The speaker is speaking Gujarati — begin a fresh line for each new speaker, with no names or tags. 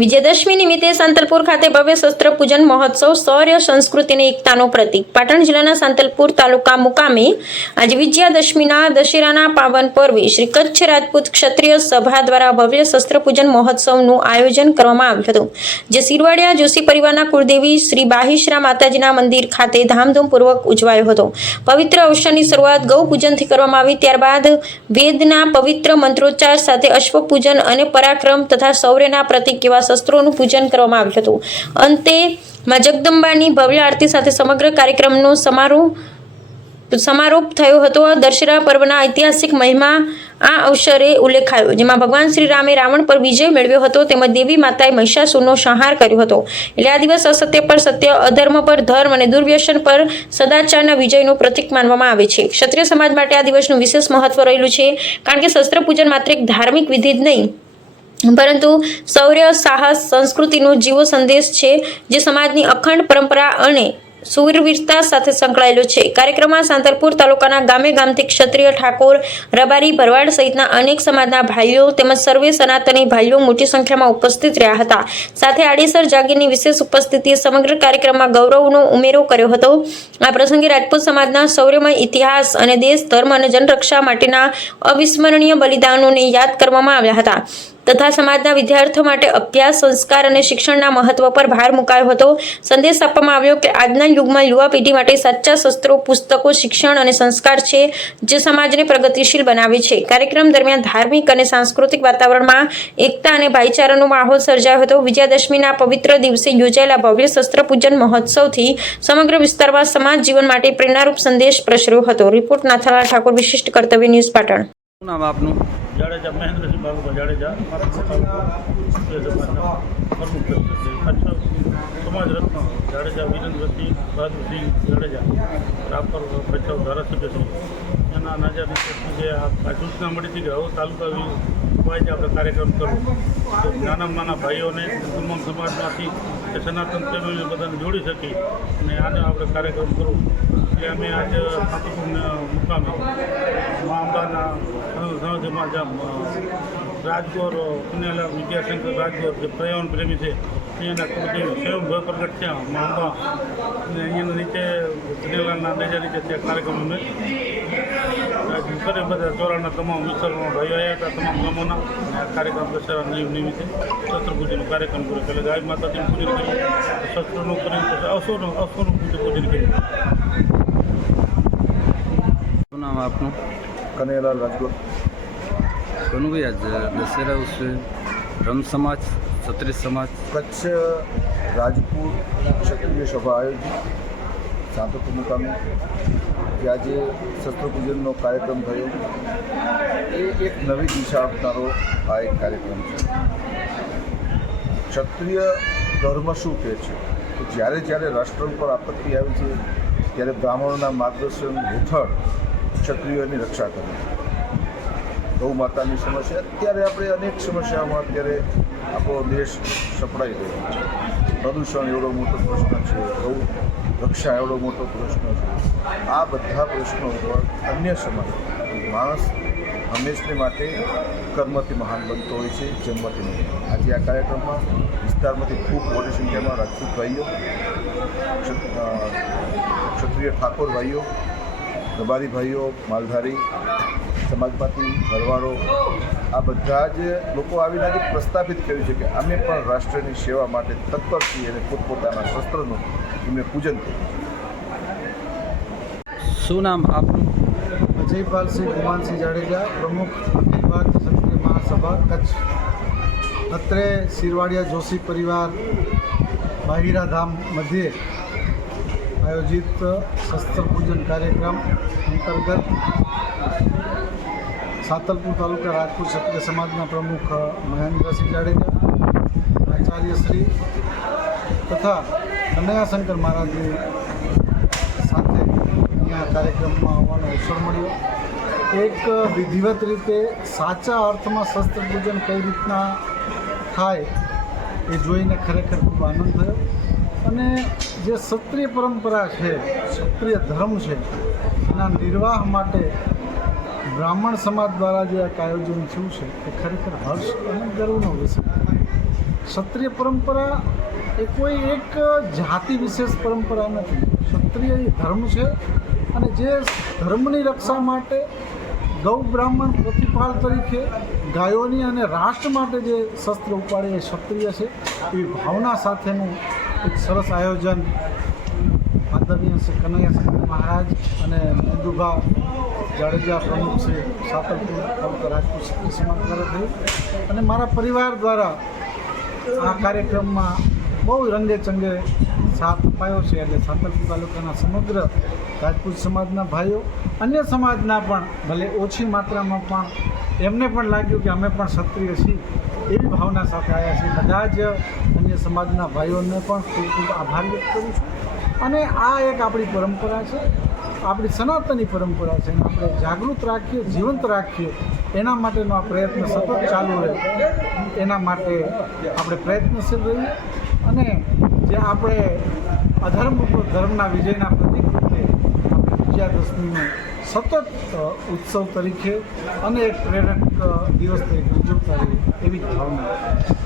વિજયદશમી નિમિત્તે સાંતલપુર ખાતે ભવ્ય શસ્ત્ર પૂજન મહોત્સવ, શૌર્ય સંસ્કૃતિ અને એકતાનો પ્રતીક. પાટણ જિલ્લાના સાંતલપુર તાલુકા મુકામે આજે વિજયાદશમીના દશેરાના પાવન પર્વે શ્રી કચ્છ રાજપૂત ક્ષત્રિય સભા દ્વારા ભવ્ય શસ્ત્ર પૂજન મહોત્સવનું આયોજન કરવામાં આવ્યું હતું, જે સિરવાડિયા જોશી પરિવારના કુળદેવી શ્રી બાહિશ્રા માતાજીના મંદિર ખાતે ધામધૂમપૂર્વક ઉજવાયો હતો. પવિત્ર અવસરની શરૂઆત ગૌ પૂજનથી કરવામાં આવી, ત્યારબાદ વેદના, પવિત્ર મંત્રોચ્ચાર સાથે અશ્વ પૂજન અને પરાક્રમ તથા શૌર્યના પ્રતીક એવા શસ્ત્રોનું પૂજન કરવામાં આવ્યું હતું. અંતે, માં જગદંબાની ભવ્ય આરતી સાથે સમગ્ર કાર્યક્રમનો સમારોહ, સમારોપ થયો હતો. દશેરા પર્વના ઐતિહાસિક મહિમા આ અવસરે ઉલ્લેખાયો, જેમાં ભગવાન શ્રી રામે રાવણ પર વિજય મેળવ્યો હતો. તેમજ દેવી માતાએ મહિષાસુરનો સંહાર કર્યો હતો. એટલે આ દિવસ અસત્ય પર સત્ય, અધર્મ પર ધર્મ અને દુર્વ્યસન પર સદાચારના વિજયનું પ્રતીક માનવામાં આવે છે. ક્ષત્રિય સમાજ માટે આ દિવસનું વિશેષ મહત્વ રહેલું છે. કારણ કે શસ્ત્ર પૂજન માત્ર એક ધાર્મિક વિધિ જ નહીં પરંતુ શૌર્ય સાહસ સંસ્કૃતિનો જીવો સંદેશ છે જે સમાજની અખંડ પરંપરા અને સુરવીરતા સાથે સંકળાયેલો છે. કાર્યક્રમમાં સાંતલપુર તાલુકાના ગામે ગામથી ક્ષત્રિય ઠાકોર, રબારી, ભરવાડ સહિતના અનેક સમાજના ભાઈઓ તેમજ સર્વે સનાતની ભાઈઓ મોટી સંખ્યામાં ઉપસ્થિત રહ્યા હતા. સાથે આડેસર જાગીરની વિશેષ ઉપસ્થિતિએ સમગ્ર કાર્યક્રમમાં ગૌરવનો ઉમેરો કર્યો હતો. આ પ્રસંગે રાજપૂત સમાજના શૌર્યમય ઇતિહાસ અને દેશ, ધર્મ અને જનરક્ષા માટેના અવિસ્મરણીય બલિદાનોને યાદ કરવામાં આવ્યા હતા. તથા સમાજના વિદ્યાર્થીઓ માટે અભ્યાસ, સંસ્કાર અને શિક્ષણના મહત્વ પર ભાર મુકાયો હતો. સંદેશ આપવામાં આવ્યો કે આજના યુગમાં યુવા પેઢી માટે સાચા શસ્ત્રો, પુસ્તકો, શિક્ષણ અને સંસ્કાર છે જે સમાજને પ્રગતિશીલ બનાવે છે. કાર્યક્રમ દરમિયાન ધાર્મિક અને સાંસ્કૃતિક વાતાવરણમાં એકતા અને ભાઈચારાનો માહોલ સર્જાયો હતો. વિજયાદશમીના પવિત્ર દિવસે યોજાયેલા ભવ્ય શસ્ત્ર પૂજન મહોત્સવથી સમગ્ર વિસ્તારમાં સમાજ જીવન માટે પ્રેરણારૂપ સંદેશ પ્રસર્યો હતો. રિપોર્ટ નાથાલાલ ઠાકોર, વિશિષ્ટ કર્તવ્ય ન્યૂઝ પાટણ.
નામ આપનું?
જાડેજા મહેન્દ્રસિંહ બાબુભાઈ જાડેજા ક્ષત્રિય સમાજના પ્રમુખ કચ્છ સમાજ રત્ન જાડેજા વિરેન્દ્રસિંહ બહાદુરસિંહ જાડેજા રાપર, ભચાઉ ધારાસભ્ય શ્રી એના નાજા નીચે જે આ હતી કે હવે તાલુકા વાઇઝ આપણે કાર્યક્રમ કરવો તો નાના નાના ભાઈઓને તમામ સમાજમાંથી કે સનાતન પ્રેમીઓને બધાને જોડી શકી અને આને આપણે કાર્યક્રમ કરવો એટલે અમે આજે મુકામે મા અંબાના સમાજમાં જ્યાં રાજગોર પુણ્યાલા વિદ્યાશંકર રાજગોર જે પર્યાવરણ પ્રેમી છે અહીંયાના કુળદેવી સ્વયંભર પ્રગટ થયા મા અંબા અને અહીંયાના નીચે પુણ્યાલાના નેજા નીચે ત્યાં કાર્યક્રમ અમે. ઘરે બધા ચોરાના તમામ વિસ્તારોના ભાઈઓ આવ્યા હતા તમામ ગામોના. આ કાર્યક્રમ દશેરા નિમિત્તે શસ્ત્ર પૂજનનો કાર્યક્રમ કર્યો. એટલે ગાય માતાજીનું પૂજન કર્યું શસ્ત્રનું કર્યું પછી અવસરનું અવસરનું પૂજન પૂજન કર્યું.
નામ આપનું?
કનૈયાલાલ રાજગોર.
કનુભાઈ આજ દશેરા ઉત્સવે બ્રહ્મ સમાજ ક્ષત્રિય સમાજ
કચ્છ, રાજપૂત, ક્ષત્રિય સભા આયોજિત, સાંતોપુર મુકામે. કે આજે શસ્ત્રપૂજનનો કાર્યક્રમ થયો, એ એક નવી દિશા આપનારો આ એક કાર્યક્રમ છે. ક્ષત્રિય ધર્મ શું કહે છે? તો જ્યારે જ્યારે રાષ્ટ્ર ઉપર આપત્તિ આવી છે, ત્યારે બ્રાહ્મણોના માર્ગદર્શન હેઠળ ક્ષત્રિયોની રક્ષા કરવી. ગૌ માતાની સમસ્યા. અત્યારે આપણે અનેક સમસ્યાઓમાં અત્યારે આપણો દેશ સપડાઈ ગયો પ્રદૂષણ એવડો મોટો પ્રશ્ન છે ગૌ રક્ષા એવડો મોટો પ્રશ્ન છે. આ બધા પ્રશ્નો અન્ય સમાજ, માણસ હંમેશને માટે કર્મથી મહાન બનતો હોય છે, જન્મથી નહીં. આજે આ કાર્યક્રમમાં વિસ્તારમાંથી ખૂબ મોટી સંખ્યામાં રાજપૂત ભાઈઓ, ક્ષત- ક્ષત્રિય ઠાકોર ભાઈઓ રબારી ભાઈઓ માલધારી સમાજપાતી ભરવાડો આ બધા જ લોકો આવીને આજે પ્રસ્થાપિત કર્યું છે કે અમે પણ રાષ્ટ્રની સેવા માટે તત્પર છીએ અને પોતપોતાના શસ્ત્રનું એમને પૂજન કર્યું
શું નામ આપનું?
અજયપાલસિંહ ગુમાનસિંહ જાડેજા પ્રમુખ અખિલ ભારતીય ક્ષત્રિય મહાસભા કચ્છ. અત્રે શિરવાડિયા જોશી પરિવાર બાહિરા ધામ મધ્યે આયોજિત શસ્ત્ર પૂજન કાર્યક્રમ અંતર્ગત સાતલપુર તાલુકા રાજપૂત ક્ષત્રિય સમાજના પ્રમુખ મહેન્દ્રસિંહ જાડેજા આચાર્યશ્રી તથા કનૈયાશંકર મહારાજની સાથે અહીંયા કાર્યક્રમમાં આવવાનો અવસર મળ્યો. એક વિધિવત રીતે સાચા અર્થમાં શસ્ત્ર પૂજન કઈ રીતના થાય એ જોઈને ખરેખર ખૂબ આનંદ થયો. અને જે ક્ષત્રિય પરંપરા છે, ક્ષત્રિય ધર્મ છે, એના નિર્વાહ માટે બ્રાહ્મણ સમાજ દ્વારા જે એક આયોજન થયું છે, એ ખરેખર હર્ષ અને ગર્વનો વિષય ક્ષત્રિય પરંપરા એ કોઈ એક જાતિ વિશેષ પરંપરા નથી. ક્ષત્રિય એ ધર્મ છે અને જે ધર્મની રક્ષા માટે ગૌ બ્રાહ્મણ પ્રતિપાલ તરીકે ગાયોની અને રાષ્ટ્ર માટે જે શસ્ત્ર ઉપાડે એ ક્ષત્રિય છે, એવી ભાવના સાથેનું એક સરસ આયોજન આદરણીય શ્રી કનૈયા મહારાજ અને મધુભા જાડેજા પ્રમુખ શ્રી સાતરપુર તાલુકા રાજપૂત ક્ષત્રિય સમાજ થયું. અને મારા પરિવાર દ્વારા આ કાર્યક્રમમાં બહુ રંગે ચંગે સાથ અપાયો છે એટલે સાતરપુર તાલુકાના સમગ્ર રાજપૂત સમાજના ભાઈઓ, અન્ય સમાજના પણ ભલે ઓછી માત્રામાં પણ એમને પણ લાગ્યું કે અમે પણ ક્ષત્રિય છીએ. એવી ભાવના સાથે આવ્યા છીએ. બધા જ અન્ય સમાજના ભાઈઓને પણ ખૂબ ખૂબ આભાર વ્યક્ત કરું છું. અને આ એક આપણી પરંપરા છે. આપણી સનાતની પરંપરા છે. અને આપણે જાગૃત રાખીએ, જીવંત રાખીએ, એના માટેનો આ પ્રયત્ન સતત ચાલુ રહે. એના માટે આપણે પ્રયત્નશીલ રહીએ. અને જે આપણે અધર્મ ઉપર ધર્મના વિજયના પ્રતિક રૂપે આપણે વિજયાદશમીનો સતત ઉત્સવ તરીકે અને એક પ્રેરક દિવસ તરીકે ઉજવતા રહીએ એવી જ ભાવના